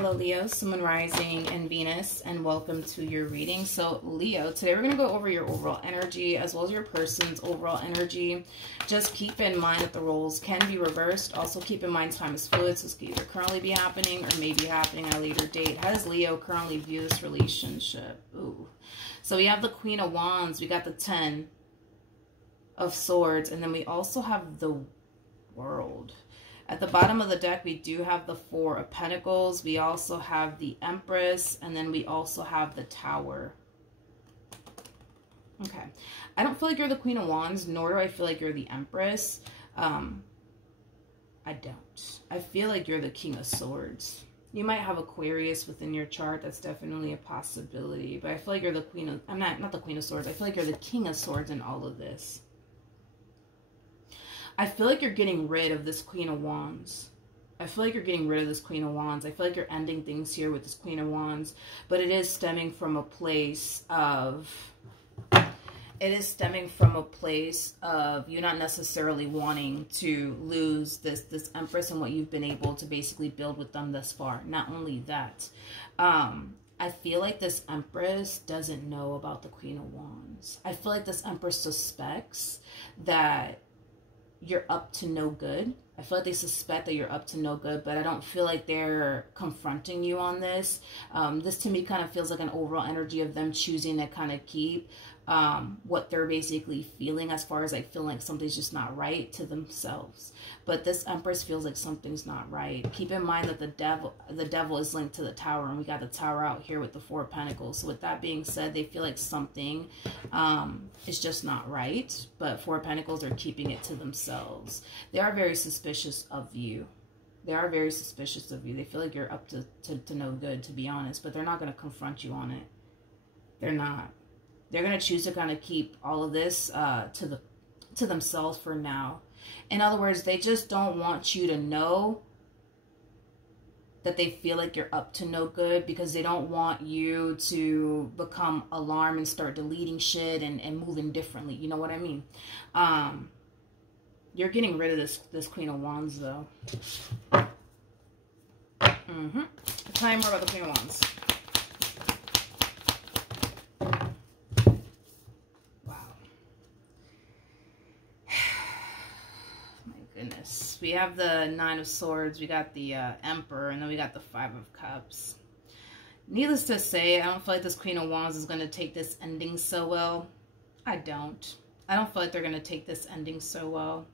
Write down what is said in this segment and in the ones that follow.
Hello Leo, Sun, Moon, Rising, and Venus, and welcome to your reading. So Leo, today we're going to go over your overall energy as well as your person's overall energy. Just keep in mind that the roles can be reversed. Also keep in mind time is fluid, so this could either currently be happening or maybe happening at a later date. How does Leo currently view this relationship? Ooh. So we have the Queen of Wands, we got the 10 of Swords, and then we also have the World. At the bottom of the deck, we do have the 4 of Pentacles. We also have the Empress, and then we also have the Tower. Okay. I don't feel like you're the Queen of Wands, nor do I feel like you're the Empress. I don't. I feel like you're the King of Swords. You might have Aquarius within your chart. That's definitely a possibility. But I feel like you're the Queen of... I'm not the Queen of Swords. I feel like you're the King of Swords in all of this. I feel like you're getting rid of this Queen of Wands. I feel like you're getting rid of this Queen of Wands. I feel like you're ending things here with this Queen of Wands. But it is stemming from a place of... It is stemming from a place of you not necessarily wanting to lose this Empress and what you've been able to basically build with them thus far. Not only that, I feel like this Empress doesn't know about the Queen of Wands. I feel like this Empress suspects that you're up to no good. I feel like they suspect that you're up to no good, but I don't feel like they're confronting you on this. This to me kind of feels like an overall energy of them choosing to kind of keep what they're basically feeling, as far as like feeling like something's just not right to themselves. But this Empress feels like something's not right. Keep in mind that the devil is linked to the Tower, and we got the Tower out here with the 4 of Pentacles. So with that being said, they feel like something is just not right, but 4 of Pentacles are keeping it to themselves. They are very suspicious of you. They are very suspicious of you. They feel like you're up to no good, to be honest, but they're not going to confront you on it. They're not. They're going to choose to kind of keep all of this to themselves for now. In other words, they just don't want you to know that they feel like you're up to no good, because they don't want you to become alarmed and start deleting shit and moving differently. You know what I mean? You're getting rid of this Queen of Wands, though. Tell me more about the Queen of Wands. Goodness. We have the 9 of Swords, we got the Emperor, and then we got the 5 of Cups. Needless to say, I don't feel like this Queen of Wands is going to take this ending so well. I don't feel like they're going to take this ending so well.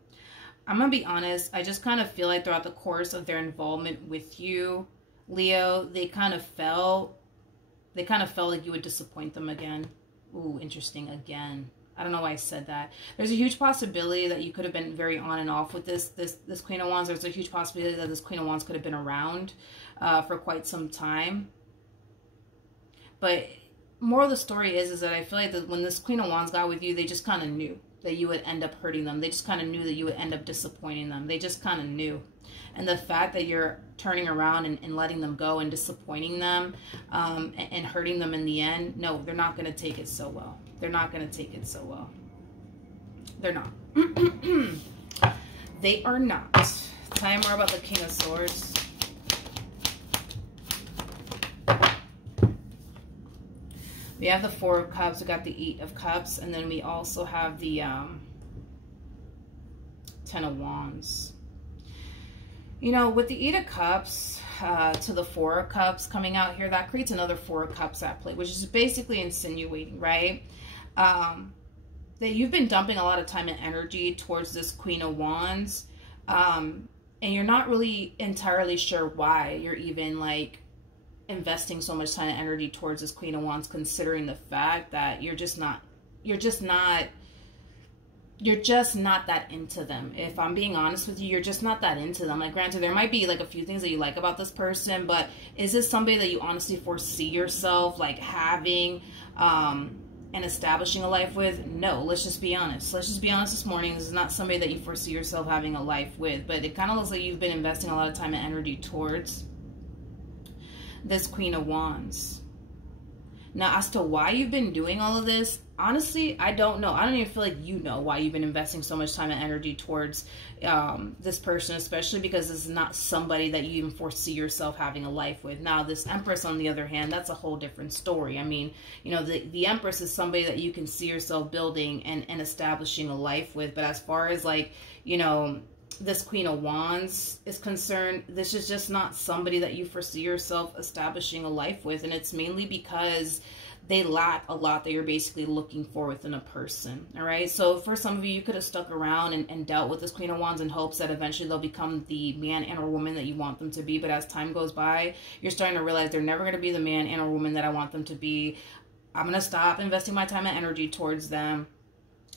I'm going to be honest, I just kind of feel like throughout the course of their involvement with you, Leo, they kind of felt like you would disappoint them again. Ooh, interesting, again. I don't know why I said that. There's a huge possibility that you could have been very on and off with this Queen of Wands. There's a huge possibility that this Queen of Wands could have been around for quite some time. But moral of the story is that I feel like that when this Queen of Wands got with you, they just kind of knew that you would end up hurting them. They just kind of knew that you would end up disappointing them. They just kind of knew. And the fact that you're turning around and letting them go and disappointing them and hurting them in the end, no, they're not going to take it so well. They're not going to take it so well. They're not. They are not. Tell me more about the King of Swords. We have the 4 of Cups. We got the 8 of Cups. And then we also have the 10 of Wands. You know, with the 8 of Cups to the 4 of Cups coming out here, that creates another 4 of Cups at play, which is basically insinuating, right? That you've been dumping a lot of time and energy towards this Queen of Wands, and you're not really entirely sure why you're even like investing so much time and energy towards this Queen of Wands, considering the fact that you're just not that into them. If I'm being honest with you, you're just not that into them. Like, granted, there might be like a few things that you like about this person, but is this somebody that you honestly foresee yourself like having and establishing a life with? No, let's just be honest. Let's just be honest this morning. This is not somebody that you foresee yourself having a life with, but it kind of looks like you've been investing a lot of time and energy towards this Queen of Wands. Now, as to why you've been doing all of this, honestly, I don't know. I don't even feel like you know why you've been investing so much time and energy towards this person, especially because this is not somebody that you even foresee yourself having a life with. Now, this Empress, on the other hand, that's a whole different story. I mean, you know, the Empress is somebody that you can see yourself building and establishing a life with. But as far as, like, you know, this Queen of Wands is concerned, this is just not somebody that you foresee yourself establishing a life with. And it's mainly because they lack a lot that you're basically looking for within a person. All right. So for some of you, you could have stuck around and dealt with this Queen of Wands in hopes that eventually they'll become the man and or woman that you want them to be. But as time goes by, you're starting to realize they're never going to be the man and or woman that I want them to be. I'm going to stop investing my time and energy towards them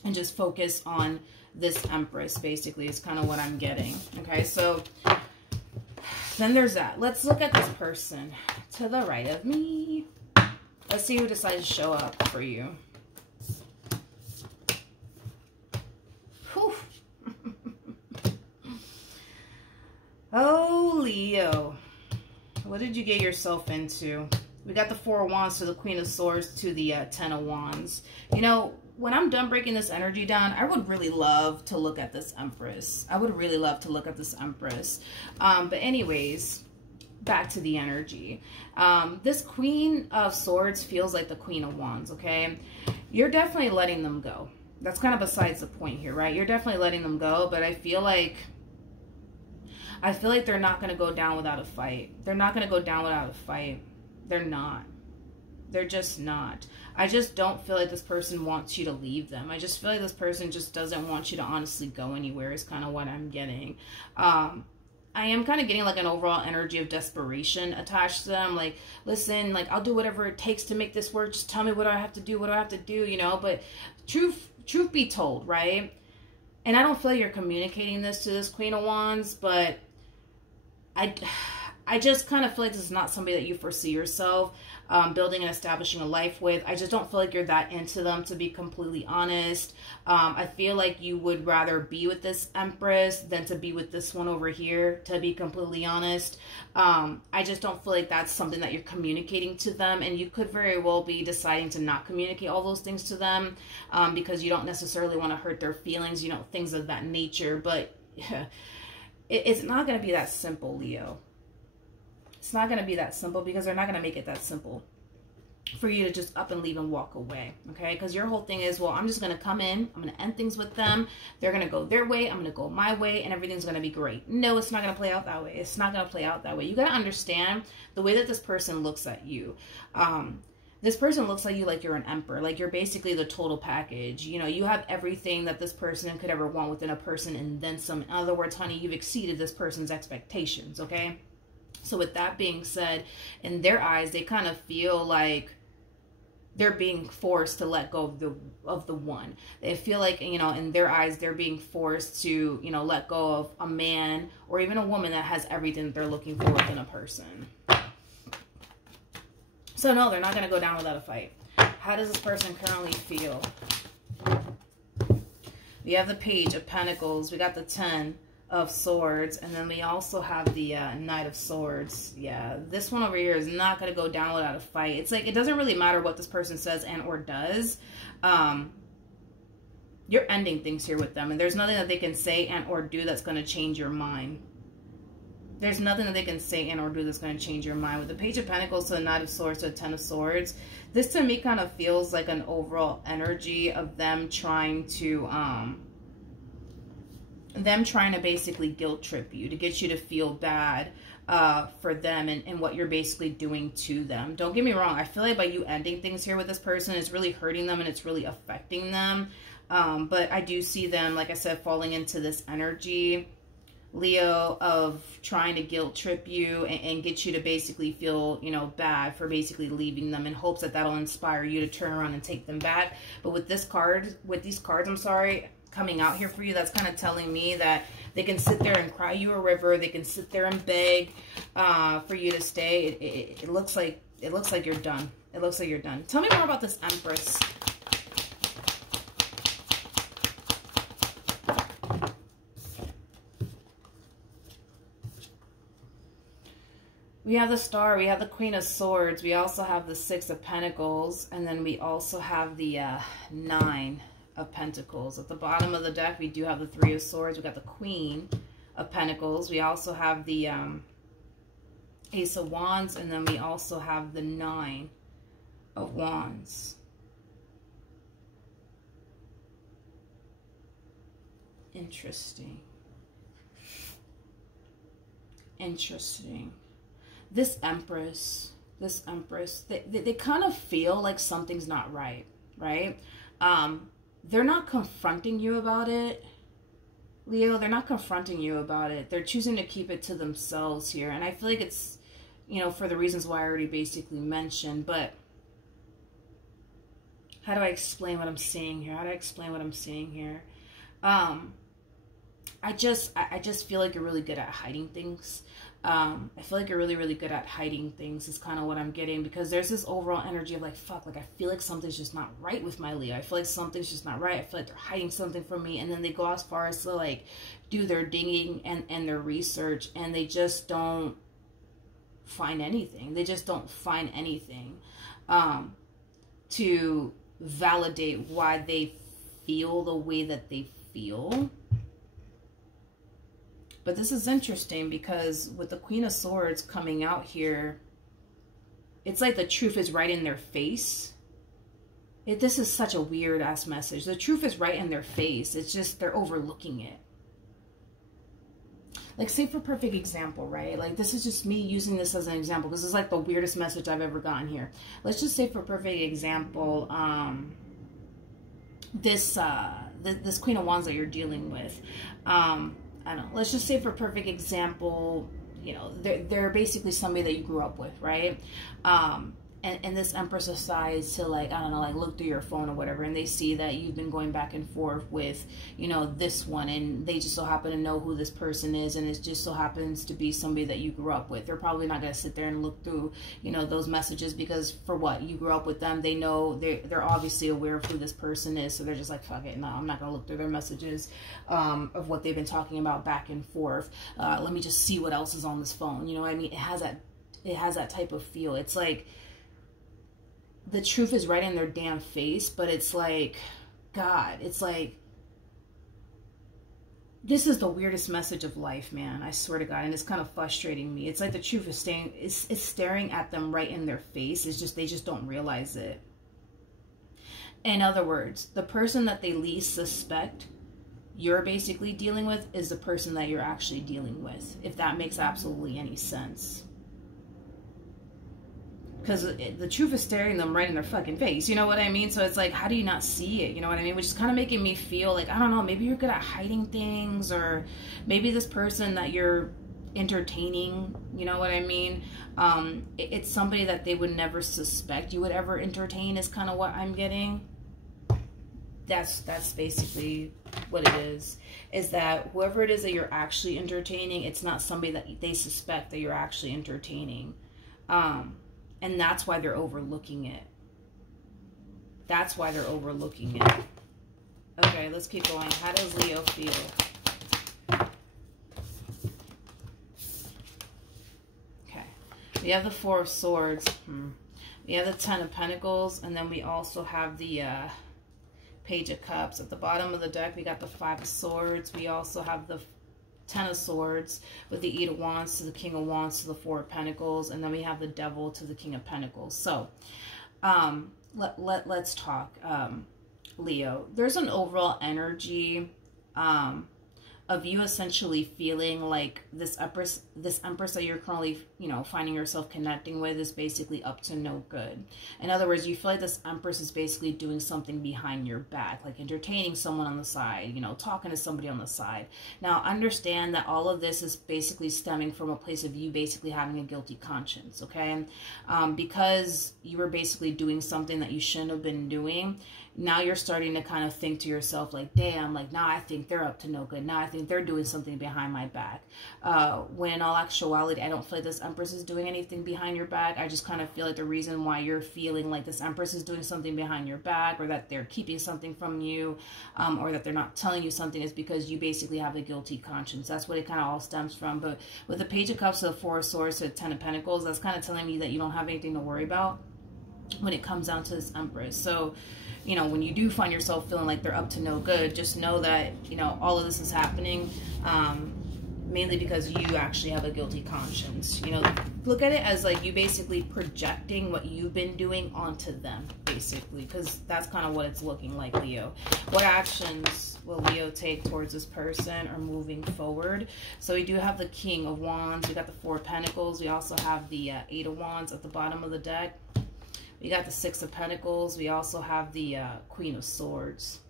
and just focus on this Empress, basically, is kind of what I'm getting. Okay, so then there's that. Let's look at this person to the right of me. Let's see who decides to show up for you. Whew. Oh, Leo. What did you get yourself into? We got the Four of Wands to the Queen of Swords to the Ten of Wands. You know, when I'm done breaking this energy down, I would really love to look at this Empress. I would really love to look at this Empress. But anyways, back to the energy. This Queen of Swords feels like the Queen of Wands, okay? You're definitely letting them go. That's kind of besides the point here, right? You're definitely letting them go, but I feel like they're not going to go down without a fight. They're not going to go down without a fight. They're not. They're just not. I just don't feel like this person wants you to leave them. I just feel like this person just doesn't want you to honestly go anywhere is kind of what I'm getting. I am kind of getting like an overall energy of desperation attached to them. Like, listen, like, I'll do whatever it takes to make this work. Just tell me what I have to do, what do I have to do, you know? But truth be told, right? And I don't feel like you're communicating this to this Queen of Wands, but I just kind of feel like this is not somebody that you foresee yourself building and establishing a life with. I just don't feel like you're that into them, to be completely honest. I feel like you would rather be with this Empress than to be with this one over here, to be completely honest. I just don't feel like that's something that you're communicating to them, and you could very well be deciding to not communicate all those things to them because you don't necessarily want to hurt their feelings, you know, things of that nature. But it's not going to be that simple, Leo. It's not going to be that simple because they're not going to make it that simple for you to just up and leave and walk away, okay? Because your whole thing is, well, I'm just going to come in, I'm going to end things with them, they're going to go their way, I'm going to go my way, and everything's going to be great. No, it's not going to play out that way. It's not going to play out that way. You got to understand the way that this person looks at you. This person looks at you like you're an emperor, like you're basically the total package. You know, you have everything that this person could ever want within a person and then some. In other words, honey, you've exceeded this person's expectations, okay? So with that being said, in their eyes, they kind of feel like they're being forced to let go of the one. They feel like, you know, in their eyes, they're being forced to, you know, let go of a man or even a woman that has everything that they're looking for within a person. So no, they're not going to go down without a fight. How does this person currently feel? We have the Page of Pentacles. We got the 10 of Swords, and then we also have the Knight of Swords. Yeah, this one over here is not going to go down without a fight. It's like, it doesn't really matter what this person says and or does. You're ending things here with them, and there's nothing that they can say and or do that's going to change your mind. There's nothing that they can say and or do that's going to change your mind. With the Page of Pentacles to the Knight of Swords to the 10 of Swords, this to me kind of feels like an overall energy of them trying to basically guilt trip you, to get you to feel bad for them and what you're basically doing to them. Don't get me wrong. I feel like by you ending things here with this person, it's really hurting them and it's really affecting them. But I do see them, like I said, falling into this energy, Leo, of trying to guilt trip you and get you to basically feel, you know, bad for basically leaving them, in hopes that that'll inspire you to turn around and take them back. But with this card, with these cards, I'm sorry, coming out here for you, that's kind of telling me that they can sit there and cry you a river. They can sit there and beg for you to stay. It looks like you're done. It looks like you're done. Tell me more about this Empress. We have the Star, we have the Queen of Swords, we also have the Six of Pentacles, and then we also have the Nine of Pentacles. At the bottom of the deck, we do have the Three of Swords, we got the Queen of Pentacles, we also have the Ace of Wands, and then we also have the Nine of Wands. Interesting. Interesting. This Empress, they kind of feel like something's not right, right? They're not confronting you about it, Leo. They're not confronting you about it. They're choosing to keep it to themselves here. And I feel like it's, you know, for the reasons why I already basically mentioned. But how do I explain what I'm seeing here? I just feel like you're really good at hiding things. I feel like you're really, really good at hiding things is kind of what I'm getting, because there's this overall energy of like, fuck, like I feel like something's just not right with my Leo. I feel like something's just not right. I feel like they're hiding something from me. And then they go as far as to like do their digging and their research, and they just don't find anything. They just don't find anything to validate why they feel the way that they feel. But this is interesting because with the Queen of Swords coming out here, it's like the truth is right in their face. This is such a weird ass message. The truth is right in their face. It's just they're overlooking it. Like, say for perfect example, right? Like, this is just me using this as an example because it's like the weirdest message I've ever gotten here. Let's just say for perfect example, this Queen of Wands that you're dealing with, I don't know, let's just say for perfect example, you know, they're basically somebody that you grew up with, right? And this Empress decides to, like, I don't know, like look through your phone or whatever, and they see that you've been going back and forth with, you know, this one, and they just so happen to know who this person is, and it just so happens to be somebody that you grew up with. They're probably not going to sit there and look through, you know, those messages, because for what? You grew up with them. They know, they're obviously aware of who this person is, so they're just like, fuck it, no, I'm not going to look through their messages of what they've been talking about back and forth. Let me just see what else is on this phone. You know what I mean? It has that type of feel. It's like the truth is right in their damn face, but it's like, God, it's like, this is the weirdest message of life, man. I swear to God. And it's kind of frustrating me. It's like the truth is staring at them right in their face. It's just, they just don't realize it. In other words, the person that they least suspect you're basically dealing with is the person that you're actually dealing with, if that makes absolutely any sense. Because the truth is staring them right in their fucking face. You know what I mean? So it's like, how do you not see it? You know what I mean? Which is kind of making me feel like, I don't know, maybe you're good at hiding things, or maybe this person that you're entertaining, you know what I mean? It's somebody that they would never suspect you would ever entertain, is kind of what I'm getting. That's basically what it is that whoever it is that you're actually entertaining, it's not somebody that they suspect that you're actually entertaining. And that's why they're overlooking it. That's why they're overlooking it. Okay, let's keep going. How does Leo feel? Okay. We have the Four of Swords. We have the Ten of Pentacles. And then we also have the Page of Cups. At the bottom of the deck, we got the Five of Swords. We also have the Ten of Swords with the Eight of Wands to the King of Wands to the Four of Pentacles, and then we have the Devil to the King of Pentacles. So let's talk, Leo. There's an overall energy of you essentially feeling like this Empress that you're currently, you know, finding yourself connecting with is basically up to no good. In other words, you feel like this Empress is basically doing something behind your back, like entertaining someone on the side, you know, talking to somebody on the side. Now, understand that all of this is basically stemming from a place of you basically having a guilty conscience, okay? Because you were basically doing something that you shouldn't have been doing. now you're starting to kind of think to yourself like, damn, like now I think they're up to no good. Now I think they're doing something behind my back. When in all actuality, I don't feel like this Empress is doing anything behind your back. I just kind of feel like the reason why you're feeling like this Empress is doing something behind your back, or that they're keeping something from you, or that they're not telling you something, is because you basically have a guilty conscience. That's what it kind of all stems from. But with the Page of Cups, the Four of Swords, to the Ten of Pentacles, that's kind of telling me that you don't have anything to worry about when it comes down to this Empress. So, you know, when you do find yourself feeling like they're up to no good, just know that, you know, all of this is happening mainly because you actually have a guilty conscience. You know, look at it as like you basically projecting what you've been doing onto them, basically, because that's kind of what it's looking like, Leo. What actions will Leo take towards this person or moving forward? So we do have the King of Wands. We got the Four of Pentacles. We also have the Eight of Wands at the bottom of the deck. We got the Six of Pentacles. We also have the Queen of Swords.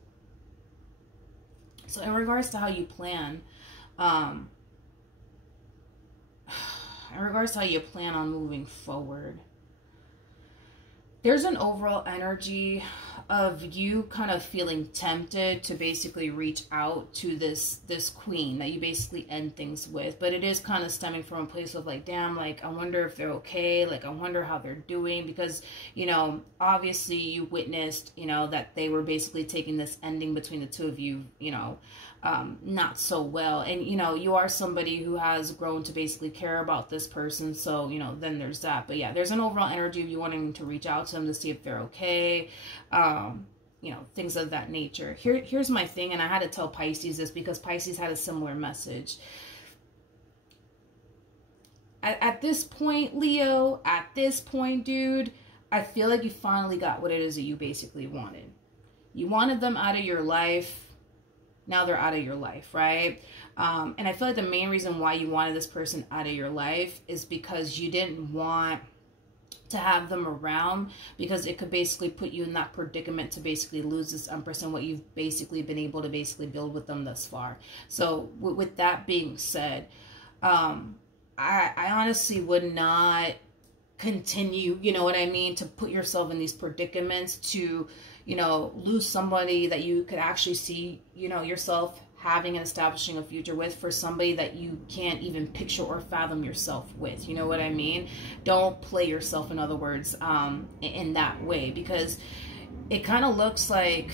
So in regards to how you plan, on moving forward, there's an overall energy of you kind of feeling tempted to basically reach out to this queen that you basically end things with. But it is kind of stemming from a place of like, damn, like, I wonder if they're okay. Like, I wonder how they're doing. Because, you know, obviously you witnessed, you know, that they were basically taking this ending between the two of you, you know, not so well. And, you know, you are somebody who has grown to basically care about this person. So, you know, then there's that. But yeah, there's an overall energy of you wanting to reach out to them to see if they're okay. You know, things of that nature. Here's my thing. And I had to tell Pisces this because Pisces had a similar message. At this point, Leo, at this point, dude, I feel like you finally got what it is that you basically wanted. You wanted them out of your life. Now they're out of your life, right? And I feel like the main reason why you wanted this person out of your life is because you didn't want to have them around, because it could basically put you in that predicament to basically lose this Empress and what you've basically been able to basically build with them thus far. So with that being said, I honestly would not continue, you know what I mean, to put yourself in these predicaments to, you know, lose somebody that you could actually see, you know, yourself having and establishing a future with, for somebody that you can't even picture or fathom yourself with. You know what I mean? Don't play yourself, in other words, in that way, because it kind of looks like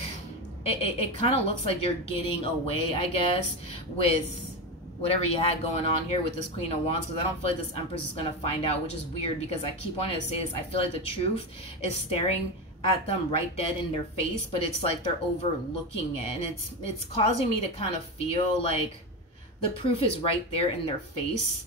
it kind of looks like you're getting away, I guess, with whatever you had going on here with this Queen of Wands, because I don't feel like this Empress is going to find out, which is weird because I keep wanting to say this. I feel like the truth is staring at them right dead in their face, but it's like they're overlooking it, and it's causing me to kind of feel like the proof is right there in their face.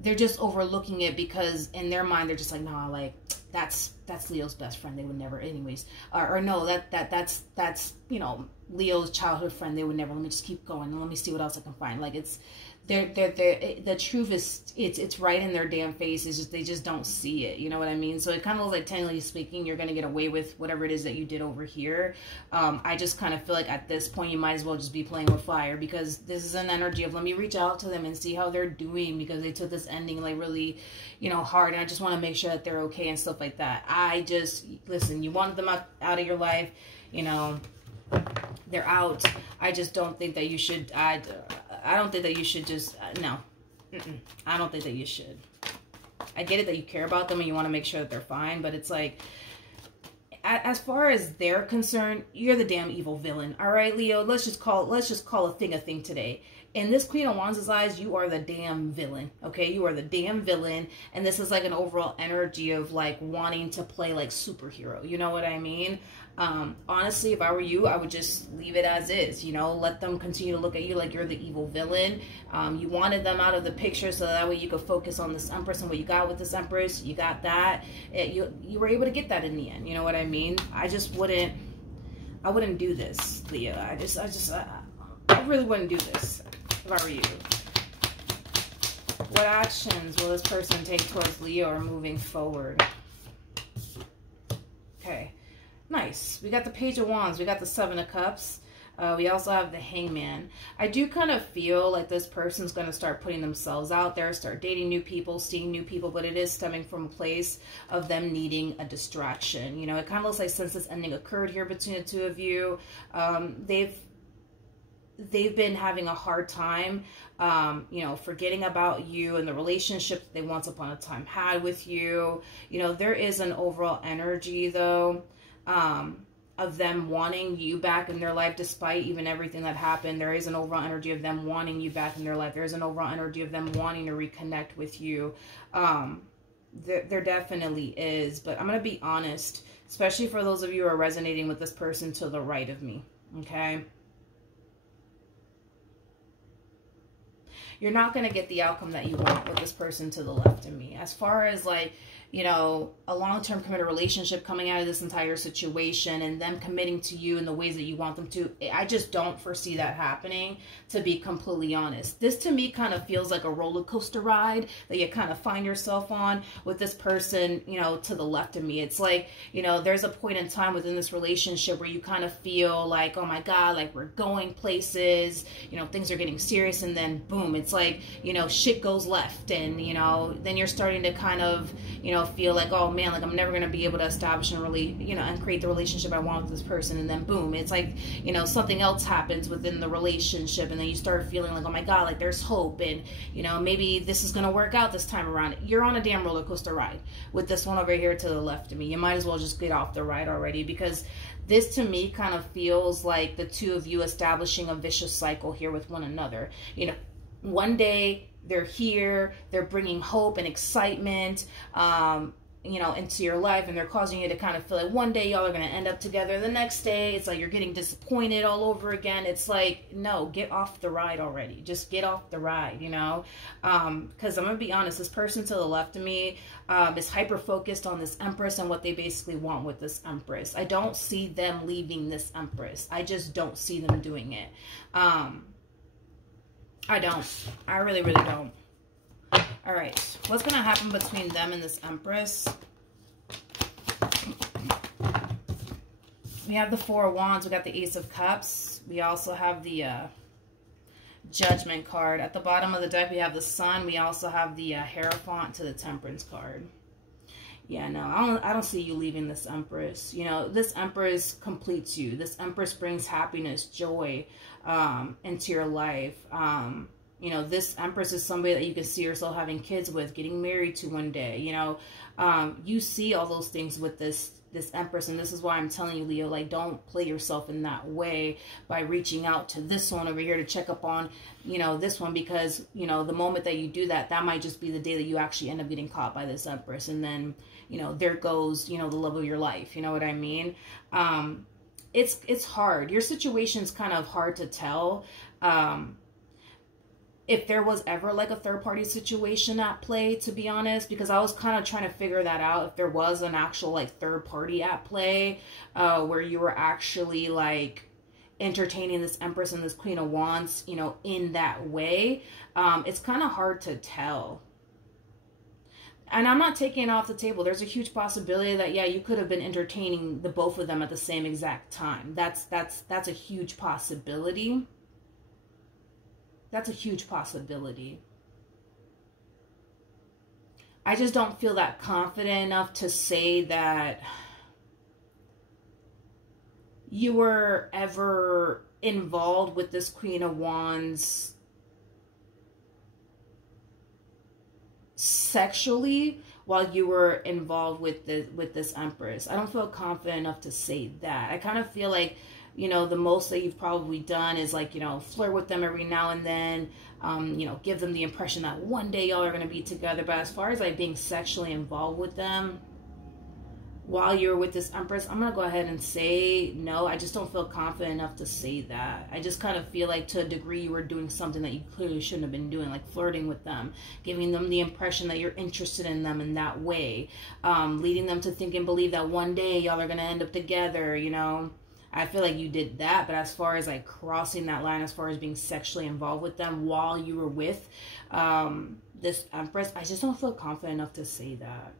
They're just overlooking it because in their mind they're just like, nah, like that's Leo's best friend, they would never anyways, or no, that's you know, Leo's childhood friend, they would never, let me just keep going and let me see what else I can find. Like, it's the truth is, it's right in their damn face. It's just, they just don't see it. You know what I mean? So it kind of looks like, technically speaking, you're going to get away with whatever it is that you did over here. I just kind of feel like at this point, you might as well just be playing with fire, because this is an energy of, let me reach out to them and see how they're doing, because they took this ending like really, you know, hard. And I just want to make sure that they're okay and stuff like that. I just, listen, you wanted them out of your life, you know, they're out. I just don't think that you should, I don't think that you should just, no. I don't think that you should. I get it that you care about them and you want to make sure that they're fine, but it's like, as far as they're concerned, you're the damn evil villain. All right, Leo, let's just call a thing today. In this Queen of Wands' eyes, you are the damn villain, okay? You are the damn villain, and this is like an overall energy of like wanting to play like superhero. You know what I mean? Honestly, if I were you, I would just leave it as is, you know, let them continue to look at you like you're the evil villain. You wanted them out of the picture so that way you could focus on this Empress and what you got with this Empress. You got that. You were able to get that in the end. You know what I mean? I wouldn't do this, Leo. I really wouldn't do this if I were you. What actions will this person take towards Leo or moving forward? Okay. Nice. We got the Page of Wands. We got the Seven of Cups. We also have the Hangman. I do kind of feel like this person's going to start putting themselves out there, start dating new people, seeing new people, but it is stemming from a place of them needing a distraction. You know, it kind of looks like since this ending occurred here between the two of you, they've been having a hard time, you know, forgetting about you and the relationship that they once upon a time had with you. You know, there is an overall energy, though, of them wanting you back in their life despite even everything that happened. There is an overall energy of them wanting you back in their life. There's an overall energy of them wanting to reconnect with you. There definitely is, but I'm going to be honest, especially for those of you who are resonating with this person to the right of me, okay? You're not going to get the outcome that you want with this person to the left of me. As far as, like, you know, a long-term committed relationship coming out of this entire situation and them committing to you in the ways that you want them to, I just don't foresee that happening, to be completely honest. This to me kind of feels like a roller coaster ride that you kind of find yourself on with this person, you know, to the left of me. It's like, you know, there's a point in time within this relationship where you kind of feel like, oh my God, like we're going places, you know, things are getting serious, and then boom, it's like, you know, shit goes left, and, you know, then you're starting to kind of, you know, feel like, oh man, like I'm never going to be able to establish and really, you know, and create the relationship I want with this person. And then boom, it's like, you know, something else happens within the relationship, and then you start feeling like, oh my God, like there's hope, and, you know, maybe this is going to work out this time around. You're on a damn roller coaster ride with this one over here to the left of me. You might as well just get off the ride already, because this to me kind of feels like the two of you establishing a vicious cycle here with one another. You know, one day they're here, they're bringing hope and excitement, you know, into your life, and they're causing you to kind of feel like one day y'all are going to end up together. The next day, it's like you're getting disappointed all over again. It's like, no, get off the ride already. Just get off the ride, you know, because I'm going to be honest, this person to the left of me is hyper-focused on this Empress and what they basically want with this Empress. I don't see them leaving this Empress. I just don't see them doing it. I don't. I really, really don't. All right. What's going to happen between them and this Empress? We have the Four of Wands. We got the Ace of Cups. We also have the Judgment card. At the bottom of the deck, we have the Sun. We also have the Hierophant to the Temperance card. Yeah, no, I don't see you leaving this Empress. You know, this Empress completes you. This Empress brings happiness, joy into your life. You know, this Empress is somebody that you can see yourself having kids with, getting married to one day. You know, you see all those things with this Empress, and this is why I'm telling you, Leo, like, don't play yourself in that way by reaching out to this one over here to check up on, you know, this one, because, you know, the moment that you do that, that might just be the day that you actually end up getting caught by this Empress, and then, you know, there goes, you know, the love of your life. You know what I mean? It's hard. Your situation's kind of hard to tell. If there was ever like a third-party situation at play, to be honest, because I was kind of trying to figure that out, if there was an actual like third party at play, where you were actually like entertaining this Empress and this Queen of Wands, you know, in that way, it's kind of hard to tell. And I'm not taking it off the table. There's a huge possibility that, yeah, you could have been entertaining the both of them at the same exact time. That's a huge possibility. That's a huge possibility. I just don't feel that confident enough to say that you were ever involved with this Queen of Wands sexually while you were involved with this Empress. I don't feel confident enough to say that. I kind of feel like, you know, the most that you've probably done is like, you know, flirt with them every now and then, you know, give them the impression that one day y'all are going to be together. But as far as like being sexually involved with them while you're with this Empress, I'm going to go ahead and say no. I just don't feel confident enough to say that. I just kind of feel like to a degree you were doing something that you clearly shouldn't have been doing, like flirting with them, giving them the impression that you're interested in them in that way, leading them to think and believe that one day y'all are going to end up together, you know. I feel like you did that, but as far as like crossing that line, as far as being sexually involved with them while you were with this Empress, I just don't feel confident enough to say that.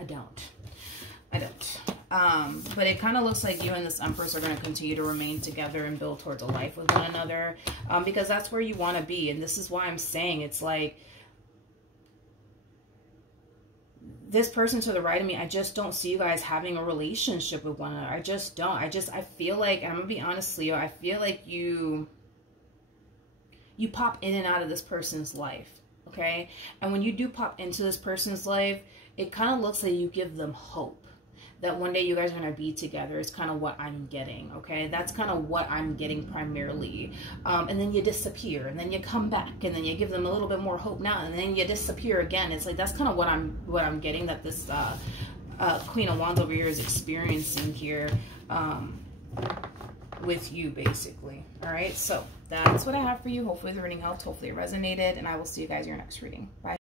I don't. But it kind of looks like you and this Empress are going to continue to remain together and build towards a life with one another, because that's where you want to be. And this is why I'm saying it's like this person to the right of me, I just don't see you guys having a relationship with one another. I just don't. I feel like, and I'm going to be honest, Leo, I feel like you pop in and out of this person's life, okay? And when you do pop into this person's life, it kind of looks like you give them hope that one day you guys are going to be together. It's kind of what I'm getting, okay? That's kind of what I'm getting primarily. And then you disappear, and then you come back, and then you give them a little bit more hope now, and then you disappear again. It's like, that's kind of what I'm getting, that this Queen of Wands over here is experiencing here with you, basically. All right, so that's what I have for you. Hopefully the reading helped. Hopefully it resonated, and I will see you guys in your next reading. Bye.